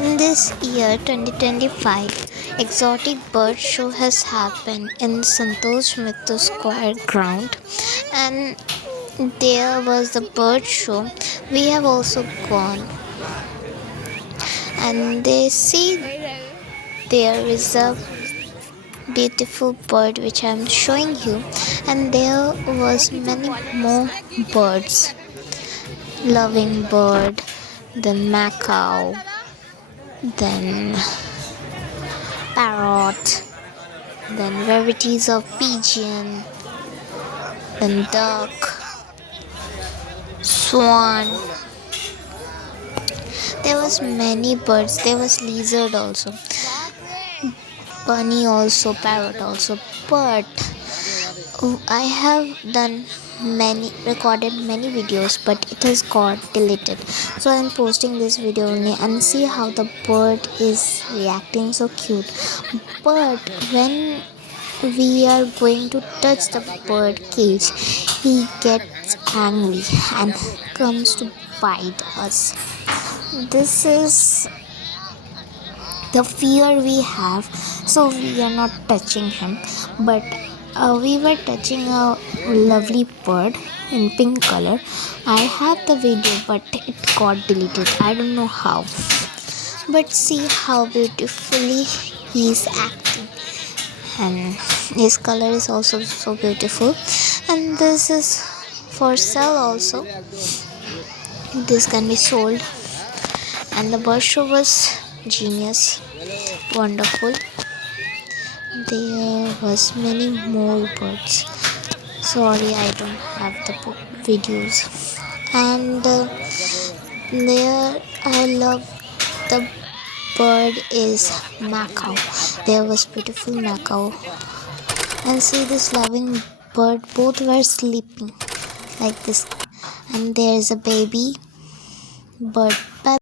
In this year 2025, exotic bird show has happened in Santosh Mitra Square ground, and there was the bird show. We have also gone, and they see there is a beautiful bird which I'm showing you, and there was many more birds, loving bird, then macaw, then parrot, then varieties of pigeon, then duck, swan. There was many birds. There was lizard also, bunny also, parrot also. But I have done recorded many videos, but it has got deleted. So I'm posting this video only and see how the bird is reacting so cute. But when we are going to touch the bird cage, he gets angry and comes to bite us. This is the fear we have, so we are not touching him. But we were touching a lovely bird in pink color. I have the video, but it got deleted. I don't know how. But see how beautifully he is acting, and his color is also so beautiful. And this is for sale also. This can be sold. And the bird show was genius, wonderful. There was many more birds. Sorry, I don't have the videos. And there I love the bird is macaw. There was beautiful macaw. And see this loving bird, both were sleeping like this. And there is a baby bird